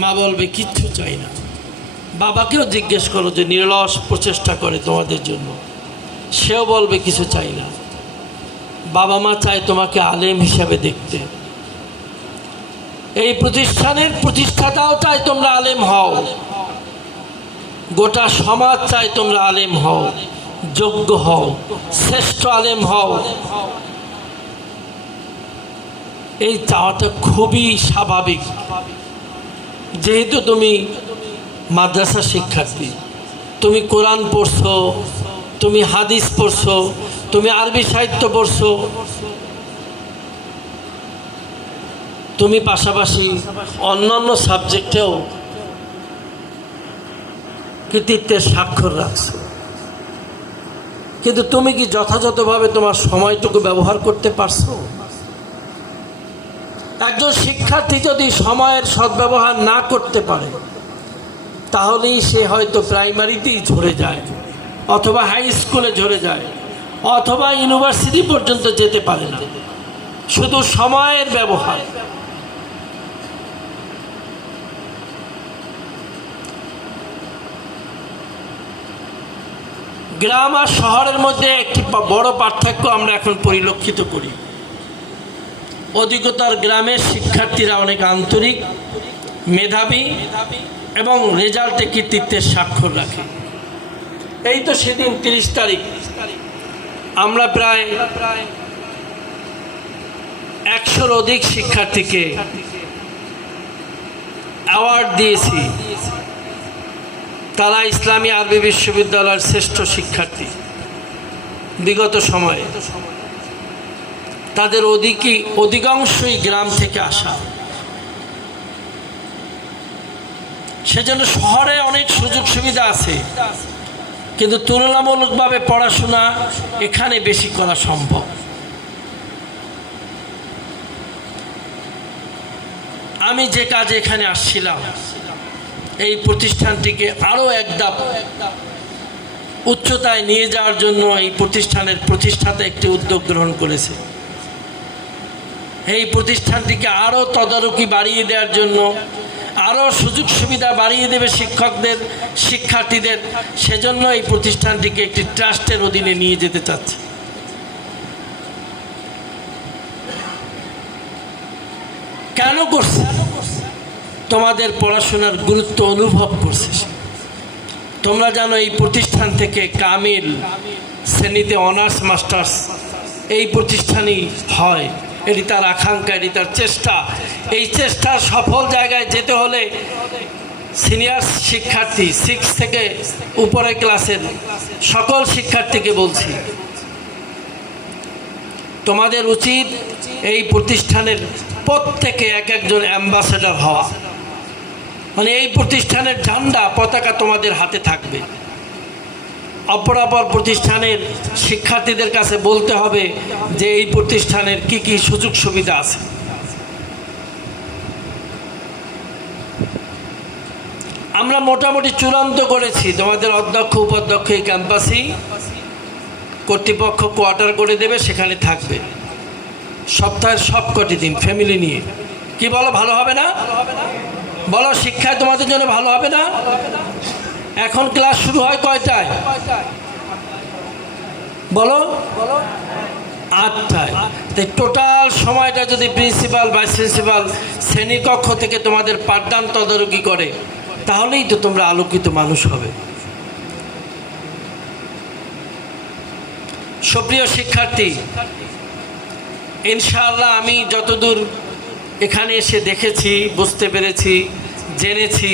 মা বলবে কিচ্ছু চাই না। বাবাকেও জিজ্ঞেস করো যে নিরলস প্রচেষ্টা করে তোমাদের জন্য, সেও বলবে কিছু চাই না। বাবা মা চায় তোমাকে আলেম হিসাবে দেখতে। এই প্রতিষ্ঠানের প্রতিষ্ঠাতাও চায় তোমরা আলেম হও, গোটা সমাজ চায় তোমরা আলেম হও, যোগ্য হও, শ্রেষ্ঠ আলেম হও। এই চাওয়াটা খুবই স্বাভাবিক, যেহেতু তুমি মাদ্রাসা শিক্ষার্থী, তুমি কোরআন পড়ছো, তুমি হাদিস পড়ছো, তুমি আরবি সাহিত্য পড়ছো, তুমি পাশাপাশি অন্যান্য সাবজেক্টেও কৃতিত্বের স্বাক্ষর রাখছো, কিন্তু তুমি কি যথাযথভাবে তোমার সময়টুকু ব্যবহার করতে পারছো? একজন শিক্ষার্থী যদি সময়ের সদ্ব্যবহার না করতে পারে, তাহলেই সে হয়তো প্রাইমারিতেই ঝরে যায়, অথবা হাই স্কুলে ঝরে যায়, অথবা ইউনিভার্সিটি পর্যন্ত যেতে পারে না। শুধু সময়ের ব্যবহার। গ্রাম আর শহরের মধ্যে একটি বড় পার্থক্য আমরা এখন পরিলক্ষিত করি। অধিকতর গ্রামের শিক্ষার্থীরা অনেক আন্তরিক, মেধাবী এবং রেজাল্টে কৃতিত্বের স্বাক্ষর রাখে। এই তো সেদিন 30 তারিখ আমরা প্রায় 100-র অধিক শিক্ষার্থীকে অ্যাওয়ার্ড দিয়েছি। তারা ইসলামী আরবি বিশ্ববিদ্যালয়ের শ্রেষ্ঠ শিক্ষার্থী বিগত সময়ে। তাদের অধিকাংশই গ্রাম থেকে আসা। সেজন্য শহরে অনেক সুযোগ সুবিধা আছে, কিন্তু তুলনামূলকভাবে পড়াশোনা এখানে বেশি করা সম্ভব। আমি যে কাজে এখানে আসছিলাম, এই প্রতিষ্ঠানটিকে আরও এক ধাপ উচ্চতায় নিয়ে যাওয়ার জন্য এই প্রতিষ্ঠানের প্রতিষ্ঠাতা একটি উদ্যোগ গ্রহণ করেছে। এই প্রতিষ্ঠানটিকে আরও তদারকি বাড়িয়ে দেওয়ার জন্য, আরও সুযোগ সুবিধা বাড়িয়ে দেবে শিক্ষকদের, শিক্ষার্থীদের। সেজন্য এই প্রতিষ্ঠানটিকে একটি ট্রাস্টের অধীনে নিয়ে যেতে চাচ্ছে। কেন করছে? তোমাদের পড়াশোনার গুরুত্ব অনুভব করছে। তোমরা জানো এই প্রতিষ্ঠান থেকে কামিল শ্রেণীতে অনার্স মাস্টার্স এই প্রতিষ্ঠানই হয়। এটি তার আকাঙ্ক্ষা, এটি তার চেষ্টা। এই চেষ্টার সফল জায়গায় যেতে হলে সিনিয়র শিক্ষার্থী 6 থেকে উপরের ক্লাসের সকল শিক্ষার্থীকে বলছি, তোমাদের উচিত এই প্রতিষ্ঠানের প্রত্যেকে এক একজন অ্যাম্বাসেডর হওয়া। মানে এই প্রতিষ্ঠানের ঝান্ডা, পতাকা তোমাদের হাতে থাকবে। অপরাপর প্রতিষ্ঠানের শিক্ষার্থীদের কাছে বলতে হবে যে এই প্রতিষ্ঠানের কি কি সুযোগ সুবিধা আছে। আমরা মোটামুটি চূড়ান্ত করেছি, তোমাদের অধ্যক্ষ উপাধ্যক্ষ এই ক্যাম্পাসেই কর্তৃপক্ষ কোয়ার্টার করে দেবে, সেখানে থাকবে সপ্তাহের সব কটি দিন ফ্যামিলি নিয়ে। কি বলো, ভালো হবে না? বলো, শিক্ষায় তোমাদের জন্য ভালো হবে না? এখন ক্লাস শুরু হয় কয়টায়? বলো, 8টায়। তাই টোটাল সময়টা যদি প্রিন্সিপাল, ভাইস প্রিন্সিপাল শ্রেণীকক্ষ থেকে তোমাদের পাঠদান তদারকি করে, তাহলেই তো তোমরা আলোকিত মানুষ হবে। সুপ্রিয় শিক্ষার্থী, ইনশাআল্লাহ আমি যতদূর এখানে এসে দেখেছি, বুঝতে পেরেছি, জেনেছি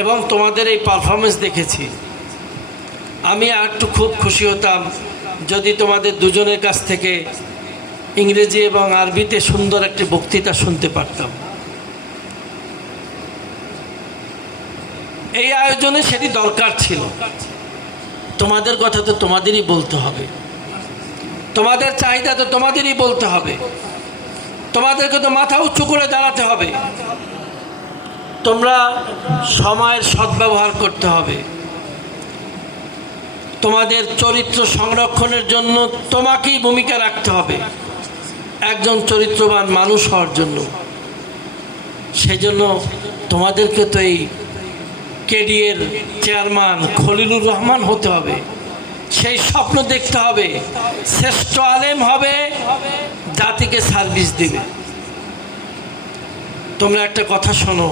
এবং তোমাদের এই পারফরমেন্স দেখেছি, আমি আর একটু খুব খুশি হতাম যদি তোমাদের দুজনের কাছ থেকে ইংরেজি এবং আরবিতে সুন্দর একটি বক্তৃতা শুনতে পারতাম। এই আয়োজনে সেটি দরকার ছিল। তোমাদের কথা তো তোমাদেরই বলতে হবে, তোমাদের চাহিদা তো তোমাদেরই বলতে হবে, তোমাদেরকে তো মাথা উঁচু করে দাঁড়াতে হবে। তোমরা সময়ের সদ্ব্যবহার করতে হবে। তোমাদের চরিত্র সংরক্ষণের জন্য তোমাকেই ভূমিকা রাখতে হবে একজন চরিত্রবান মানুষ হওয়ার জন্য। সেই জন্য তোমাদেরকে তো এই কেডিএর চেয়ারম্যান খলিলুর রহমান হতে হবে, সেই স্বপ্ন দেখতে হবে, শ্রেষ্ঠ আলেম হবে, জাতিকে সার্ভিস দিবে। তোমরা একটা কথা শোনো,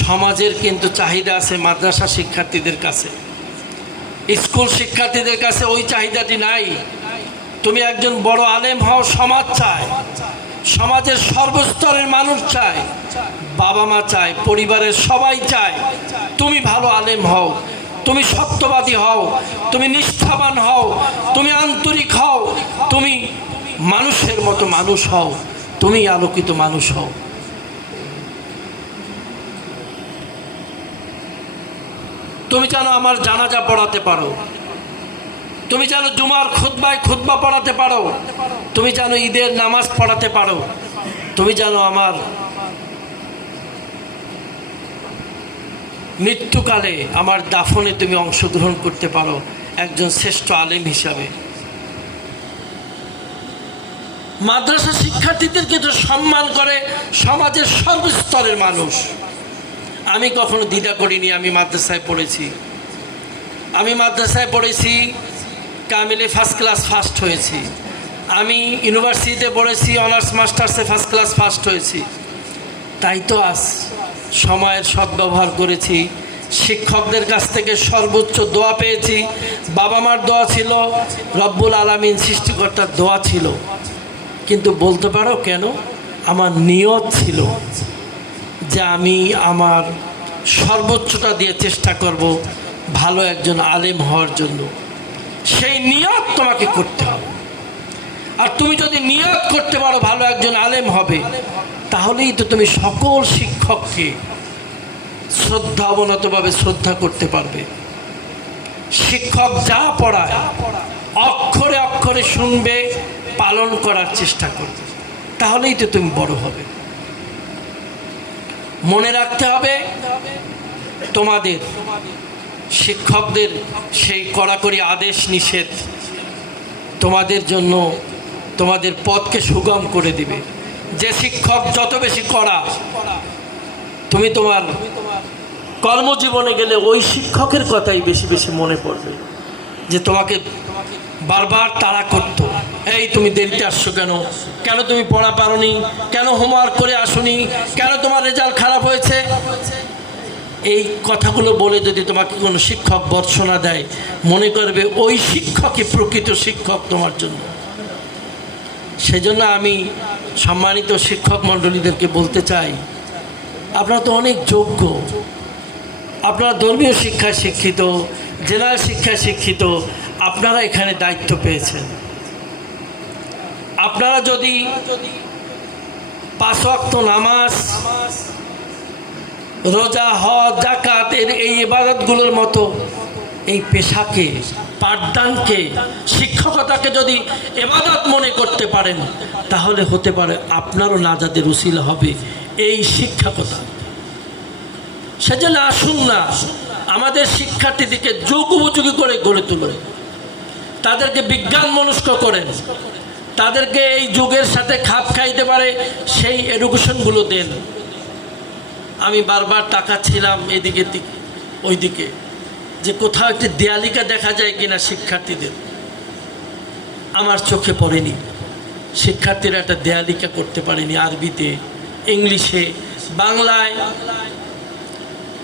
সমাজের কিন্তু চাহিদা আছে মাদ্রাসা শিক্ষার্থীদের কাছে, স্কুল শিক্ষার্থীদের কাছে ওই চাহিদাটি নাই। তুমি একজন বড় আলেম হও, সমাজ চায়, সমাজের সর্বস্তরের মানুষ চায়, বাবা মা চায়, পরিবারের সবাই চায় তুমি ভালো আলেম হও, তুমি সত্যবাদী হও, তুমি নিষ্ঠাবান হও, তুমি আন্তরিক হও, তুমি মানুষের মতো মানুষ হও, তুমি আলোকিত মানুষ হও। তুমি যেন আমার জানাজা পড়াতে পারো, তুমি যেন জুমার খুতবায় খুতবা পড়াতে পারো, তুমি যেন ঈদের নামাজ পড়াতে পারো, তুমি যেন আমার মৃত্যুকালে আমার দাফনে তুমি অংশগ্রহণ করতে পারো একজন শ্রেষ্ঠ আলেম হিসাবে। মাদ্রাসা শিক্ষার্থীদেরকে তো সম্মান করে সমাজের সর্বস্তরের মানুষ। আমি কখনো দ্বিধা করিনি, আমি মাদ্রাসায় পড়েছি, কামিলে ফার্স্ট ক্লাস ফার্স্ট হয়েছি, আমি ইউনিভার্সিটিতে পড়েছি, অনার্স মাস্টার্সে ফার্স্ট ক্লাস ফার্স্ট হয়েছি। তাই তো আজ সময়ের সদ্ব্যবহার করেছি, শিক্ষকদের কাছ থেকে সর্বোচ্চ দোয়া পেয়েছি, বাবা মার দোয়া ছিল, রব্বুল আলামিন সৃষ্টিকর্তার দোয়া ছিল। কিন্তু বলতে পারো কেন? আমার নিয়ত ছিল যে আমি আমার সর্বোচ্চটা দিয়ে চেষ্টা করব ভালো একজন আলেম হওয়ার জন্য। সেই নিয়ত তোমাকে করতে হবে। আর তুমি যদি নিয়ত করতে পারো ভালো একজন আলেম হবে, তাহলেই তো তুমি সকল শিক্ষককে শ্রদ্ধা অবনতভাবে শ্রদ্ধা করতে পারবে। শিক্ষক যা পড়ায় অক্ষরে অক্ষরে শুনবে, পালন করার চেষ্টা করবে, তাহলেই তো তুমি বড় হবে। মনে রাখতে হবে তোমাদের শিক্ষকদের সেই কড়াকড়ি আদেশ নিষেধ তোমাদের জন্য তোমাদের পথকে সুগম করে দিবে। যে শিক্ষক যত বেশি কড়া, তুমি তোমার কর্মজীবনে গেলে ওই শিক্ষকের কথাই বেশি বেশি মনে পড়বে, যে তোমাকে বারবার তাড়া করতো, এই তুমি দেরিতে আসছো কেন, কেন তুমি পড়া পারোনি, কেন হোমওয়ার্ক করে আসোনি, কেন তোমার রেজাল্ট খারাপ হয়েছে। এই কথাগুলো বলে যদি তোমাকে কোনো শিক্ষক ভর্ৎসনা দেয়, মনে করবে ওই শিক্ষকই প্রকৃত শিক্ষক তোমার জন্য। সেজন্য আমি সম্মানিত শিক্ষক মণ্ডলীদেরকে বলতে চাই, আপনারা তো অনেক যোগ্য, আপনারা ধর্মীয় শিক্ষায় শিক্ষিত, জেনারেল শিক্ষায় শিক্ষিত, আপনারা এখানে দায়িত্ব পেয়েছেন। আপনারা যদি 5 ওয়াক্ত নামাজ, রোজা, হজ, যাকাত এই ইবাদতগুলোর মতো এই পেশাকে, পাঠদানকে, শিক্ষকতাকে যদি ইবাদত মনে করতে পারেন, তাহলে হতে পারে আপনারও নাজাতের উসিলা হবে এই শিক্ষকতা। সেজন্য আসুন না, আমাদের শিক্ষার্থীদেরকে যোগ উপযোগী করে গড়ে তুলুন, তাদেরকে বিজ্ঞান মনস্ক করেন, তাদেরকে এই যুগের সাথে খাপ খাইতে পারে সেই এডুকেশনগুলো দেন। আমি বারবার তাকাচ্ছিলাম এদিকে ওইদিকে, যে কোথাও একটি দেয়ালিকা দেখা যায় কিনা শিক্ষার্থীদের। আমার চোখে পড়েনি, শিক্ষার্থীরা একটা দেয়ালিকা করতে পারেনি, আরবিতে, ইংলিশে, বাংলায়।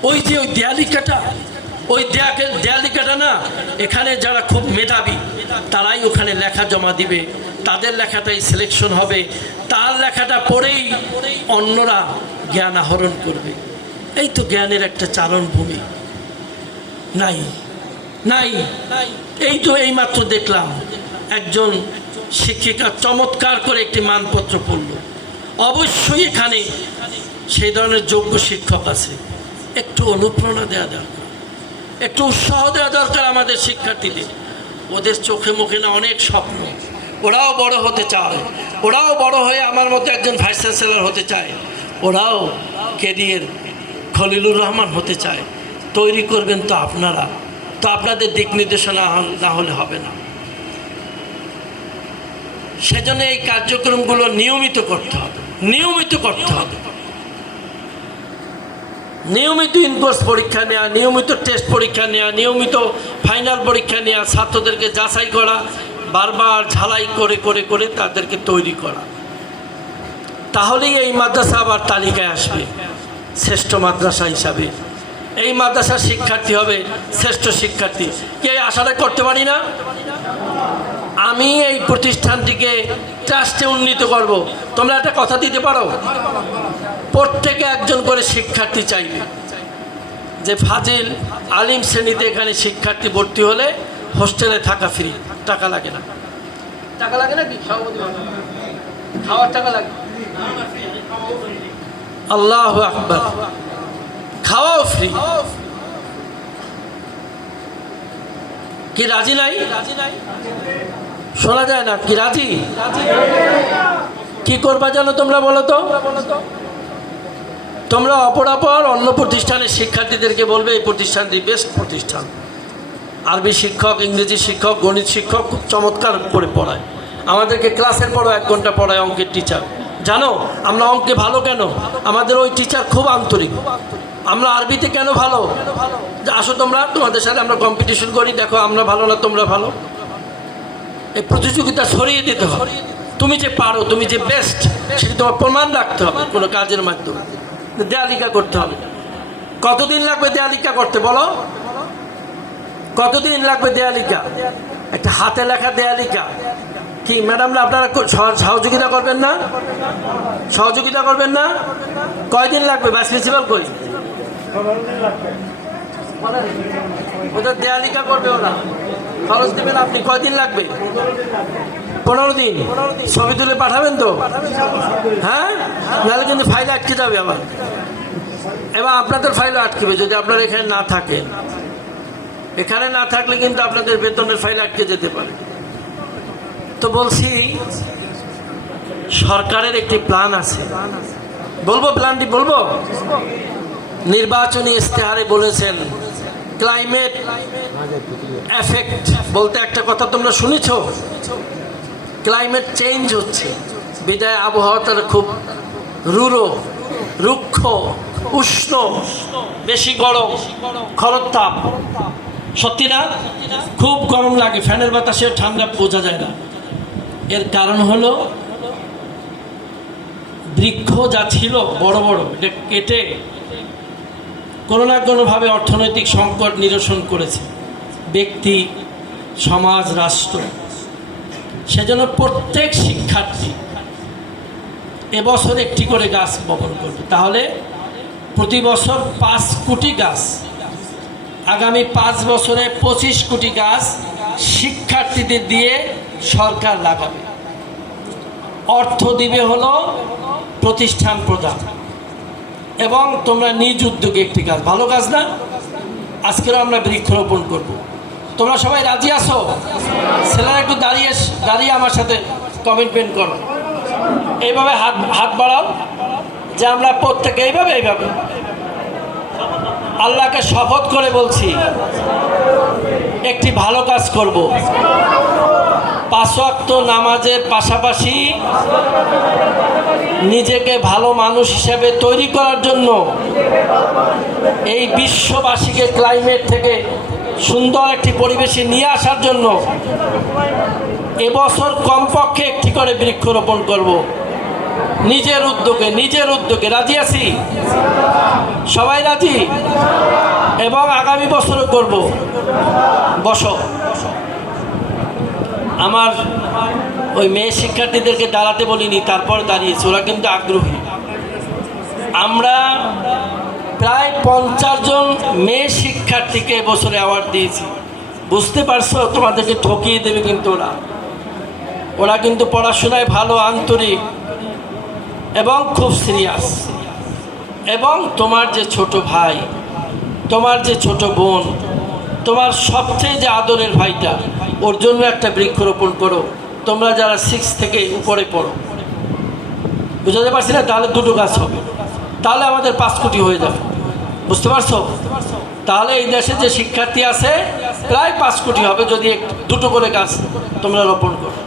ওই যে ওই দেয়ালিকাটা না, এখানে যারা খুব মেধাবী তারাই ওখানে লেখা জমা দিবে, তাদের লেখাটাই সিলেকশন হবে, তার লেখাটা পড়েই অন্যরা জ্ঞান আহরণ করবে। এই তো জ্ঞানের একটা চারণভূমি নাই। এই তো এইমাত্র দেখলাম একজন শিক্ষিকা চমৎকার করে একটি মানপত্র পড়ল। অবশ্যই এখানে সেই ধরনের যোগ্য শিক্ষক আছে, একটু অনুপ্রেরণা দেওয়া দরকার, একটু উৎসাহ দেওয়া দরকার আমাদের শিক্ষার্থীদের। ওদের চোখে মুখে না অনেক স্বপ্ন, ওরাও বড় হতে চায়, ওরাও বড় হয়ে আমার মতো একজন ভাইস চ্যান্সেলর হতে চায়, ওরাও কেডিএর খলিলুর রহমান হতে চায়। তৈরি করবেন তো আপনারা, তো আপনাদের দিক নির্দেশনা না হলে হবে না। সেজন্য এই কার্যক্রমগুলো নিয়মিত করতে হবে। নিয়মিত ইনকোর্স পরীক্ষা নেওয়া, নিয়মিত টেস্ট পরীক্ষা নেওয়া, নিয়মিত ফাইনাল পরীক্ষা নেওয়া, ছাত্রদেরকে যাচাই করা, বারবার ঝালাই করে করে করে তাদেরকে তৈরি করা। তাহলেই এই মাদ্রাসা আবার তালিকায় আসবে শ্রেষ্ঠ মাদ্রাসা হিসাবে। এই মাদ্রাসার শিক্ষার্থী হবে শ্রেষ্ঠ শিক্ষার্থী। কি এই আশাটা করতে পারি না? আমি এই প্রতিষ্ঠানটিকে ট্রাস্টে উন্নীত করব। তোমরা একটা কথা দিতে পারো, প্রত্যেকে একজন করে শিক্ষার্থী চাইবে, যে ফাজিল আলিম শ্রেণীতে এখানে শিক্ষার্থী ভর্তি হলে হোস্টেলে থাকা ফ্রি, টাকা লাগে না। টাকা লাগে না কি? খাওয়ার টাকা লাগে? আল্লাহু আকবার, খাওয়াও ফ্রি। কি রাজি নাই? শোনা যায় না, কি রাজি? কি করবা জানো তোমরা, বলো তো? তোমরা অপরাপর অন্য প্রতিষ্ঠানের শিক্ষার্থীদেরকে বলবে এই প্রতিষ্ঠানটি বেস্ট প্রতিষ্ঠান, আরবি শিক্ষক, ইংরেজি শিক্ষক, গণিত শিক্ষক খুব চমৎকার করে পড়ায়, আমাদেরকে ক্লাসের পরও 1 ঘন্টা পড়ায় অঙ্কের টিচার। জানো আমরা অঙ্কে ভালো কেন? আমাদের ওই টিচার খুব আন্তরিক। আমরা আরবিতে কেন ভালো? আসো তোমরা, তোমাদের সাথে আমরা কম্পিটিশন করি, দেখো আমরা ভালো না তোমরা ভালো। এই প্রতিযোগিতা সরিয়ে দিতে হবে। তুমি যে পারো, তুমি যে বেস্ট, সেটা তোমার প্রমাণ রাখতে হবে কোনো কাজের মাধ্যমে। দেয়ালিকা করতে হবে। কতদিন লাগবে দেয়ালিকা করতে বলো? কতদিন লাগবে দেয়ালিকা? একটা হাতে লেখা দেয়ালিকা। কি ম্যাডামরা আপনারা সহযোগিতা করবেন না? সহযোগিতা করবেন না? কয়দিন লাগবে? ভাইস প্রিন্সিপাল করি ওদের দেয়ালিকা করবে, ওরা খরচ দেবেন আপনি। কয়দিন লাগবে? 15 দিন। ছবি তুলে পাঠাবেন তো? হ্যাঁ, নাহলে কিন্তু ফাইল আটকে যাবে আবার। এবার আপনাদের ফাইলও আটকেবে যদি আপনারা এখানে না থাকেন। এখানে না থাকলে কিন্তু আপনাদের বেতনের ফাইল আটকে যেতে পারে। তো বলছি, সরকারের একটি প্ল্যান আছে, বলবো প্ল্যানটি বলবো। নির্বাচনী ইশতেহারে বলেছেন ক্লাইমেট এফেক্ট বলতে একটা কথা তোমরা শুনেছো, ক্লাইমেট চেঞ্জ হচ্ছে, বিদায় আবহাওয়াটা খুব রুক্ষ, উষ্ণ, বেশি গরম, খরতাপ। সত্যি না? খুব গরম লাগে, ফ্যানের বাতাসে ঠান্ডা বোঝা যায় না। এর কারণ হলো বৃক্ষ যা ছিল বড় বড়, এটা কেটে কোনো না কোনোভাবে অর্থনৈতিক সংকট নিরসন করেছে ব্যক্তি, সমাজ, রাষ্ট্র। সেজন্য প্রত্যেক শিক্ষার্থী এবছর একটি করে গাছ বপন করবে। তাহলে প্রতি বছর 5 কোটি গাছ, আগামী 5 বছরে 25 কোটি গাছ শিক্ষার্থীদের দিয়ে সরকার লাগাবে। অর্থ দিবে হলো প্রতিষ্ঠান প্রদান, এবং তোমরা নিজ উদ্যোগে একটি গাছ, ভালো গাছ না? আজকেও আমরা বৃক্ষরোপণ করব। তোমরা সবাই রাজি আছো? ছেলেরা একটু দাঁড়িয়ে আমার সাথে কমিটমেন্ট করো। এইভাবে হাত বাড়াও যে আমরা প্রত্যেকে এইভাবে আল্লাহকে শপথ করে বলছি একটি ভালো কাজ করব। 5 ওয়াক্ত নামাজের পাশাপাশি নিজেকে ভালো মানুষ হিসেবে তৈরি করার জন্য, এই বিশ্ববাসীকে ক্লাইমেট থেকে সুন্দর একটি পরিবেশে নিয়ে আসার জন্য এবছর কমপক্ষে একটি করে বৃক্ষরোপণ করব। নিজের উদ্যোগে রাজি আছি? সবাই রাজি? এবং আগামী বছরও করব। বসো। আমার ওই মেয়ে শিক্ষার্থীদেরকে দাঁড়াতে বলিনি, তারপর দাঁড়িয়েছে, ওরা কিন্তু আগ্রহী। আমরা প্রায় 50 জন মেয়ে শিক্ষার্থীকে এবছরে অ্যাওয়ার্ড দিয়েছি। বুঝতে পারছো? তোমাদেরকে ঠকিয়ে দেবে কিন্তু ওরা কিন্তু পড়াশোনায় ভালো, আন্তরিক এবং খুব সিরিয়াস। এবং তোমার যে ছোট ভাই, তোমার যে ছোট বোন, তোমার সবচেয়ে যে আদরের ভাইটা, ওর জন্য একটা বৃক্ষরোপণ করো। তোমরা যারা 6 থেকে উপরে পড়ো, বুঝাতে পারছি না? তাহলে 2টো গাছ হবে, তাহলে আমাদের 5 কোটি হয়ে যাবে। বুঝতে পারছো? তাহলে এই দেশে যে শিক্ষার্থী আছে প্রায় 5 কোটি হবে যদি 2টো করে গাছ তোমরা রোপণ করো।